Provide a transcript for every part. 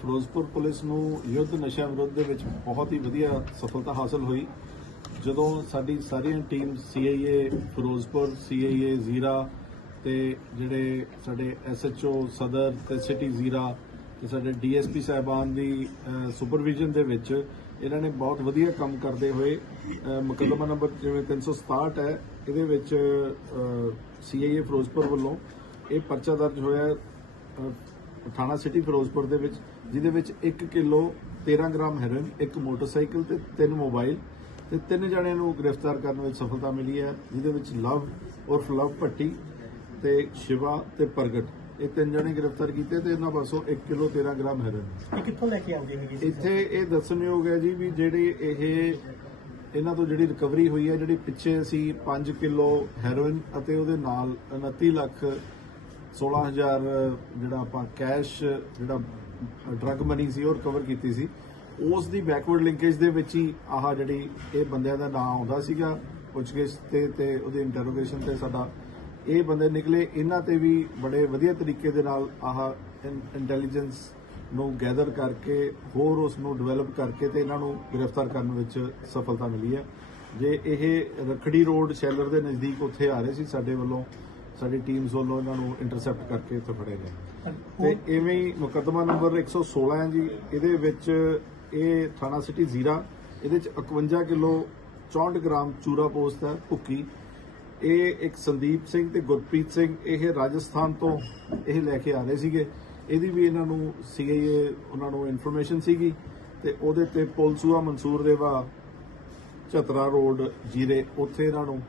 Firozpur police ਨੂੰ ਯੁੱਧ ਨਸ਼ਾ ਵਿਰੋਧ ਦੇ ਵਿੱਚ ਬਹੁਤ ਹੀ ਵਧੀਆ ਸਫਲਤਾ ਹਾਸਲ ਹੋਈ ਜਦੋਂ ਸਾਡੀ ਸਾਰੀਆਂ team CIA Ferozepur CIA Zira ਤੇ ਜਿਹੜੇ ਸਾਡੇ ਐਸਐਚਓ ਸਦਰ ਤੇ ਸਿਟੀ ਜ਼ੀਰਾ ਤੇ ਸਾਡੇ ਡੀਐਸਪੀ ਸਾਹਿਬਾਨ ਦੀ ਸੁਪਰਵਿਜ਼ਨ ਦੇ ਵਿੱਚ ਇਹਨਾਂ ਨੇ ਬਹੁਤ ਵਧੀਆ ਕੰਮ ਕਰਦੇ ਹੋਏ ਮੁਕੱਦਮਾ ਨੰਬਰ ਜਿਵੇਂ 367 ਹੈ ਇਹਦੇ ਵਿੱਚ ਸੀਆਈਏ ਫਿਰੋਜ਼ਪੁਰ ਵੱਲੋਂ ਇਹ ਪਰਚਾ ਦਰਜ ਹੋਇਆ ਥਾਣਾ ਸਿਟੀ ਫਿਰੋਜ਼ਪੁਰ ਦੇ ਵਿੱਚ ਜਿਹਦੇ ਵਿੱਚ 1 ਕਿਲੋ 13 ਗ੍ਰਾਮ ਹੈਰੋਇਨ ਇੱਕ ਮੋਟਰਸਾਈਕਲ ਤੇ ਤਿੰਨ ਮੋਬਾਈਲ ਤੇ ਤਿੰਨ ਜਣਿਆਂ ਨੂੰ ਗ੍ਰਿਫਤਾਰ ਕਰਨ ਵਿੱਚ ਸਫਲਤਾ ਮਿਲੀ ਹੈ ਜਿਹਦੇ ਵਿੱਚ ਲਵ ਉਰਫ ਲਵ ਭੱਟੀ ਤੇ ਸ਼ਿਵਾ ਤੇ ਪ੍ਰਗਟ ਇਹ ਤਿੰਨ ਜਣੇ ਗ੍ਰਿਫਤਾਰ ਕੀਤੇ ਤੇ ਇਹਨਾਂ ਪਾਸੋਂ 1 ਕਿਲੋ 13 ਗ੍ਰਾਮ ਹੈਰੋਇਨ ਇਹ ਕਿੱਥੋਂ ਲੈ ਕੇ ਆਉਂਦੇ ਨੇ ਜੀ ਇੱਥੇ ਇਹ ਦੱਸਣਯੋਗ ਹੈ ਜੀ ਵੀ ਜਿਹੜੇ ਇਹ ਇਹਨਾਂ ਤੋਂ ਜਿਹੜੀ ਰਿਕਵਰੀ ਹੋਈ ਹੈ ਜਿਹੜੀ ਪਿੱਛੇ ਅਸੀਂ 5 ਕਿਲੋ ਹੈਰੋਇਨ ਅਤੇ ਉਹਦੇ ਨਾਲ 29 ਲੱਖ 16000 ਜਿਹੜਾ ਆਪਾਂ ਕੈਸ਼ ਜਿਹੜਾ ਡਰੱਗ ਮਨੀ ਸੀ ਉਹ ਕਵਰ ਕੀਤੀ ਸੀ ਉਸ ਦੀ ਬੈਕਵਰਡ ਲਿੰਕੇਜ ਦੇ ਵਿੱਚ ਹੀ ਆਹ ਜਿਹੜੀ ਇਹ ਬੰਦਿਆਂ ਦਾ ਨਾਮ ਆਉਂਦਾ ਸੀਗਾ ਕੇ ਤੇ ਤੇ ਉਹਦੇ ਇੰਟਰੋਗੇਸ਼ਨ ਤੇ ਸਾਡਾ ਇਹ ਬੰਦੇ ਨਿਕਲੇ ਇਹਨਾਂ ਤੇ ਵੀ ਬੜੇ ਵਧੀਆ ਤਰੀਕੇ ਦੇ ਨਾਲ ਆਹ ਇੰਟੈਲੀਜੈਂਸ ਨੂੰ ਗੈਦਰ ਕਰਕੇ ਹੋਰ ਉਸ ਨੂੰ ਡਿਵੈਲਪ ਕਰਕੇ ਤੇ ਇਹਨਾਂ ਨੂੰ ਗ੍ਰਿਫਤਾਰ ਕਰਨ ਵਿੱਚ ਸਫਲਤਾ ਮਿਲੀ ਹੈ ਜੇ ਇਹ ਰਖੜੀ ਰੋਡ ਸ਼ੈਲਰ ਦੇ ਨਜ਼ਦੀਕ ਉੱਥੇ ਆ ਰਹੇ ਸੀ ਸਾਡੇ ਵੱਲੋਂ ਸਾਡੀ ਟੀਮਸ ਵੱਲੋਂ ਇਹਨਾਂ ਨੂੰ ਇੰਟਰਸੈਪਟ ਕਰਕੇ ਇੱਥੇ ਫੜੇ ਨੇ ਤੇ ਇਵੇਂ ਹੀ ਮੁਕੱਦਮਾ ਨੰਬਰ 116 ਹੈ ਜੀ ਇਹਦੇ ਵਿੱਚ ਇਹ ਥਾਣਾ ਸਿਟੀ ਜ਼ੀਰਾ ਇਹਦੇ ਚ 51 ਕਿਲੋ 64 ਗ੍ਰਾਮ ਚੂਰਾ ਪੋਸਤ ਹੈ ਭੁੱਕੀ ਇਹ ਇੱਕ ਸੰਦੀਪ ਸਿੰਘ ਤੇ ਗੁਰਪ੍ਰੀਤ ਸਿੰਘ ਇਹ ਰਾਜਸਥਾਨ ਤੋਂ ਇਹ ਲੈ ਕੇ ਆ ਰਹੇ ਸੀਗੇ ਇਹਦੀ ਵੀ ਇਹਨਾਂ ਨੂੰ ਸੀਆਈਏ ਉਹਨਾਂ ਨੂੰ ਇਨਫੋਰਮੇਸ਼ਨ ਸੀਗੀ ਤੇ ਉਹਦੇ ਤੇ ਪੁਲਸੂਆ ਮਨਸੂਰ ਦੇਵਾ ਚਤਰਾ ਰੋਡ ਜੀਰੇ ਉੱਥੇ ਇਹਨਾਂ ਨੂੰ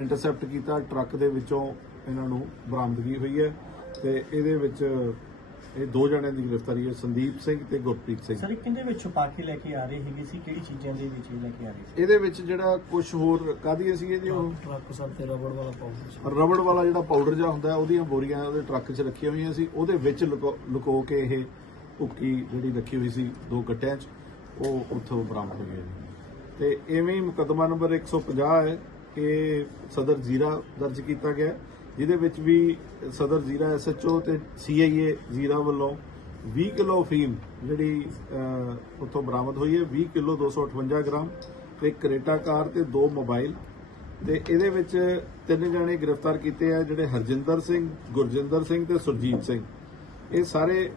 ਇੰਟਰਸੈਪਟ ਕੀਤਾ ਟਰੱਕ ਦੇ ਵਿੱਚੋਂ ਇਹਨਾਂ ਨੂੰ ਬਰਾਮਦਗੀ ਹੋਈ ਹੈ ਤੇ ਇਹਦੇ ਵਿੱਚ ਇਹ ਦੋ ਜਣਿਆਂ ਦੀ ਗ੍ਰਿਫਤਾਰੀ ਹੈ ਸੰਦੀਪ ਸਿੰਘ ਤੇ ਗੁਰਪ੍ਰੀਤ ਸਿੰਘ ਸਰ ਇਹ ਕਿੰਦੇ ਵਿੱਚ ਛੁਪਾ ਕੇ ਲੈ ਕੇ ਆ ਰਹੇ ਹੈਗੇ ਸੀ ਕਿਹੜੀ ਚੀਜ਼ਾਂ ਦੇ ਵਿੱਚ ਲੈ ਕੇ ਆ ਰਹੇ ਸੀ ਇਹਦੇ ਵਿੱਚ ਜਿਹੜਾ ਕੁਝ ਹੋਰ ਕਾਦੀਆਂ ਸੀ ਜੀ ਉਹ ਟਰੱਕ ਸਰ ਤੇ ਰਬੜ ਵਾਲਾ ਪਾਊਡਰ ਰਬੜ ਵਾਲਾ ਜਿਹੜਾ ਪਾਊਡਰ ਜਿਹਾ ਹੁੰਦਾ ਉਹਦੀਆਂ ਬੋਰੀਆਂ ਉਹਦੇ ਟਰੱਕ 'ਚ ਰੱਖੀਆਂ ਹੋਈਆਂ ਸੀ ਉਹਦੇ ਵਿੱਚ ਲੁਕੋ ਕੇ ਇਹ ਭੁੱਕੀ ਜਿਹੜੀ ਰੱਖੀ ਹੋਈ ਸੀ ਦੋ ਗੱਟਿਆਂ 'ਚ ਉਹ ਉੱਥੋਂ ਬਰਾਮਦ ਹੋਈ ਹੈ ਤੇ ਐਵੇਂ ਹੀ ਮੁਕਦਮਾ ਨੰਬਰ 150 ਹੈ ਕਿ ਸਦਰ ਜ਼ੀਰਾ ਦਰਜ ਕੀਤਾ ਗਿਆ ਜਿਹਦੇ ਵਿੱਚ ਵੀ ਸਦਰ ਜ਼ੀਰਾ ਐਸਐਚਓ ਤੇ ਸੀਆਈਏ ਜ਼ੀਰਾ ਵੱਲੋਂ 20 ਕਿਲੋ ਫੀਮ ਜਿਹੜੀ ਉੱਥੋਂ ਬਰਾਮਦ ਹੋਈ ਹੈ 20 ਕਿਲੋ 258 ਗ੍ਰਾਮ ਤੇ ਕਰੇਟਾ ਕਾਰ ਤੇ ਦੋ ਮੋਬਾਈਲ ਤੇ ਇਹਦੇ ਵਿੱਚ ਤਿੰਨ ਜਣੇ ਗ੍ਰਿਫਤਾਰ ਕੀਤੇ ਆ ਜਿਹੜੇ ਹਰਜਿੰਦਰ ਸਿੰਘ ਗੁਰਜਿੰਦਰ ਸਿੰਘ ਤੇ ਸੁਰਜੀਤ ਸਿੰਘ ਇਹ ਸਾਰੇ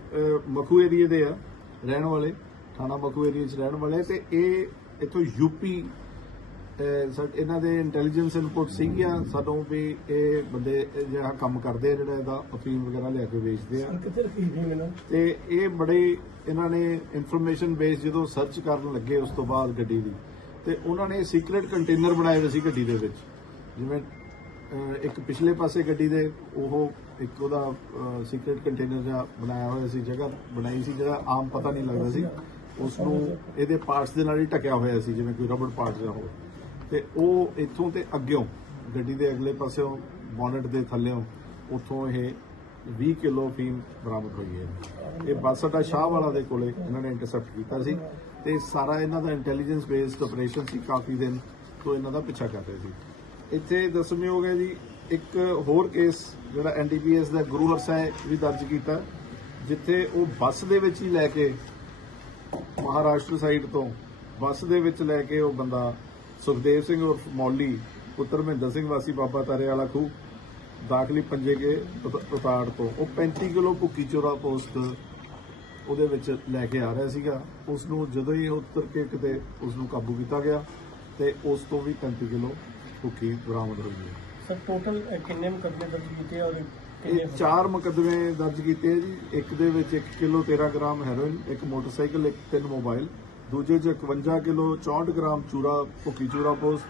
ਮਖੂ ਏਰੀਏ ਦੇ ਆ ਰਹਿਣ ਵਾਲੇ ਥਾਣਾ ਮਖੂ ਏਰੀਏ 'ਚ ਰਹਿਣ ਵਾਲੇ ਤੇ ਇਹ ਇਥੋਂ ਯੂਪੀ ਇਹਨਾਂ ਦੇ ਇੰਟੈਲੀਜੈਂਸ ਇਨਪੁਟ ਸੀਗੀਆਂ ਸਾਨੂੰ ਵੀ ਇਹ ਬੰਦੇ ਜਿਹੜਾ ਕੰਮ ਕਰਦੇ ਆ ਜਿਹੜਾ ਇਹਦਾ ਅਫੀਮ ਵਗੈਰਾ ਲੈ ਕੇ ਵੇਚਦੇ ਆ ਕਿੱਥੇ ਤੇ ਇਹ ਬੜੇ ਇਹਨਾਂ ਨੇ ਇਨਫੋਰਮੇਸ਼ਨ ਬੇਸ ਜਦੋਂ ਸਰਚ ਕਰਨ ਲੱਗੇ ਉਸ ਤੋਂ ਬਾਅਦ ਗੱਡੀ ਦੀ ਤੇ ਉਹਨਾਂ ਨੇ ਸੀਕ੍ਰੀਟ ਕੰਟੇਨਰ ਬਣਾਏ ਹੋਏ ਸੀ ਗੱਡੀ ਦੇ ਵਿੱਚ ਜਿਵੇਂ ਇੱਕ ਪਿਛਲੇ ਪਾਸੇ ਗੱਡੀ ਦੇ ਉਹ ਇੱਕ ਉਹਦਾ ਸੀਕ੍ਰੀਟ ਕੰਟੇਨਰ ਜਿਹਾ ਬਣਾਇਆ ਹੋਇਆ ਸੀ ਜਗ੍ਹਾ ਬਣਾਈ ਸੀ ਜਿਹੜਾ ਆਮ ਪਤਾ ਨਹੀਂ ਲੱਗਦਾ ਸੀ ਉਸ ਨੂੰ ਇਹਦੇ ਪਾਰਟਸ ਦੇ ਨਾਲ ਹੀ ਟਕਿਆ ਹੋਇਆ ਸੀ ਜਿਵੇਂ ਕੋਈ ਰਬੜ ਪਾਰਟ ਜਾਂ ਹੋਵੇ ਤੇ ਉਹ ਇੱਥੋਂ ਤੇ ਅੱਗਿਓਂ ਗੱਡੀ ਦੇ ਅਗਲੇ ਪਾਸਿਓਂ ਬੋਨਟ ਦੇ ਥੱਲੇੋਂ ਉੱਥੋਂ ਇਹ 20 ਕਿਲੋ ਫੀਮ ਬਰਾਮਦ ਹੋਈ ਹੈ ਇਹ ਬੱਸ ਦਾ ਸ਼ਾਹ ਵਾਲਾ ਦੇ ਕੋਲੇ ਇਹਨਾਂ ਨੇ ਇੰਟਰਸੈਪਟ ਕੀਤਾ ਸੀ ਤੇ ਸਾਰਾ ਇਹਨਾਂ ਦਾ ਇੰਟੈਲੀਜੈਂਸ ਬੇਸਡ ਆਪਰੇਸ਼ਨ ਸੀ ਕਾਫੀ ਦਿਨ ਤੋਂ ਇਹਨਾਂ ਦਾ ਪਿੱਛਾ ਕਰ ਰਹੇ ਸੀ ਇੱਥੇ ਹੋ ਹੈ ਜੀ ਇੱਕ ਹੋਰ ਕੇਸ ਜਿਹੜਾ ਐਨਡੀਪੀਐਸ ਦਾ ਗੁਰੂ ਹਰਸਾਏ ਵੀ ਦਰਜ ਕੀਤਾ ਜਿੱਥੇ ਉਹ ਬੱਸ ਦੇ ਵਿੱਚ ਹੀ ਲੈ ਕੇ ਮਹਾਰਾਸ਼ਟਰ ਸਾਈਡ ਤੋਂ ਬੱਸ ਦੇ ਵਿੱਚ ਲੈ ਕੇ ਉਹ ਬੰਦਾ ਸੁਖਦੇਵ ਸਿੰਘ ਉਰਫ ਮੌਲੀ ਪੁੱਤਰ ਮਹਿੰਦਰ ਸਿੰਘ ਵਾਸੀ ਬਾਬਾ ਤਾਰੇ ਵਾਲਾ ਖੂ ਦਾਖਲੀ ਪੰਜੇ ਕੇ ਪਤਾੜ ਤੋਂ ਉਹ 35 ਕਿਲੋ ਭੁੱਕੀ ਚੋਰਾ ਪੋਸਟ ਉਹਦੇ ਵਿੱਚ ਲੈ ਕੇ ਆ ਰਿਹਾ ਸੀਗਾ ਉਸ ਨੂੰ ਜਦੋਂ ਹੀ ਉਤਰ ਕੇ ਕਿਤੇ ਉਸ ਨੂੰ ਕਾਬੂ ਕੀਤਾ ਗਿਆ ਤੇ ਉਸ ਤੋਂ ਵੀ 35 ਕਿਲੋ ਭੁੱਕੀ ਬਰਾਮਦ ਹੋਈ ਹੈ ਸਰ ਟੋਟਲ ਕਿੰਨੇ ਮੁਕਦਮੇ ਦਰਜ ਕੀਤੇ ਔਰ ਇਹ ਚਾਰ ਮੁਕਦਮੇ ਦਰਜ ਕੀਤੇ ਜੀ ਇੱਕ ਦੇ ਵਿੱਚ 1 ਕਿਲੋ 13 ਗ੍ਰਾਮ ਹੈਰੋਇਨ ਇੱਕ ਮੋਟਰਸਾਈਕਲ ਇੱਕ ਤਿੰਨ ਮੋਬਾਈਲ ਦੂਜੇ 'ਚ 51 ਕਿਲੋ 64 ਗ੍ਰਾਮ ਚੂਰਾ ਭੁੱਕੀ ਚੂਰਾ ਪੋਸ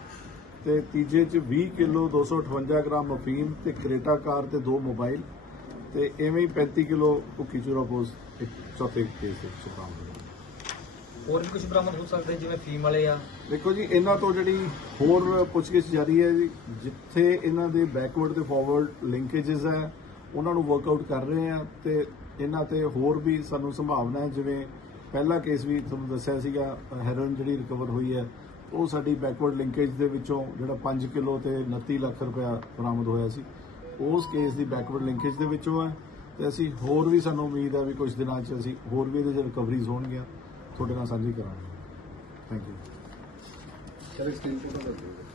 ਤੇ ਤੀਜੇ 'ਚ 20 ਕਿਲੋ 258 ਗ੍ਰਾਮ ਅਫੀਮ ਤੇ ਕ੍ਰੇਟਾ ਕਾਰ ਤੇ ਦੋ ਮੋਬਾਈਲ ਤੇ ਐਵੇਂ ਹੀ 35 ਕਿਲੋ ਭੁੱਕੀ ਚੂਰਾ ਪੋਸ ਇੱਕ ਚੌਥੇ ਕੇਸ ਵਿੱਚ ਸੁਪਰਾਮ ਹੋਇਆ ਹੋਰ ਵੀ ਕੁਝ ਬਰਾਮਦ ਹੋ ਸਕਦਾ ਜਿਵੇਂ ਫੀਮ ਵਾਲੇ ਆ ਦੇਖੋ ਜੀ ਇਹਨਾਂ ਤੋਂ ਜਿਹੜੀ ਹੋਰ ਪੁੱਛਗਿੱਛ ਜਾਰੀ ਹੈ ਜੀ ਜਿੱਥੇ ਇਹਨਾਂ ਦੇ ਬੈਕਵਰਡ ਤੇ ਫਾਰਵਰਡ ਲਿੰਕੇजेस ਹੈ ਉਹਨਾਂ ਨੂੰ ਵਰਕਆਊਟ ਕਰ ਰਹੇ ਆ ਤੇ ਇਹਨਾਂ ਤੇ ਹੋਰ ਵੀ ਸਾਨੂੰ ਸੰਭਾਵਨਾ ਹੈ ਜਿਵੇਂ ਪਹਿਲਾ ਕੇਸ ਵੀ ਤੁਹਾਨੂੰ ਦੱਸਿਆ ਸੀਗਾ ਹੈਰੋਇਨ ਜਿਹੜੀ ਰਿਕਵਰ ਹੋਈ ਹੈ ਉਹ ਸਾਡੀ ਬੈਕਵਰਡ ਲਿੰਕੇਜ ਦੇ ਵਿੱਚੋਂ ਜਿਹੜਾ 5 ਕਿਲੋ ਤੇ 29 ਲੱਖ ਰੁਪਇਆ ਬਰਾਮਦ ਹੋਇਆ ਸੀ ਉਸ ਕੇਸ ਦੀ ਬੈਕਵਰਡ ਲਿੰਕੇਜ ਦੇ ਵਿੱਚੋਂ ਹੈ ਤੇ ਅਸੀਂ ਹੋਰ ਵੀ ਸਾਨੂੰ ਉਮੀਦ ਹੈ ਵੀ ਕੁਝ ਦਿਨਾਂ 'ਚ ਅਸੀਂ ਹੋਰ ਵੀ ਇਹਦੇ 'ਚ ਰਿਕਵਰੀਜ਼ ਹੋਣਗੀਆਂ ਤੁਹਾਡੇ ਨਾਲ ਸਾਂਝੀ ਕਰਾਂਗੇ ਥੈਂਕ ਯੂ ਚਲੋ ਐਕਸਟੈਂਸ਼ਨ ਤੋਂ ਦੱਸੋ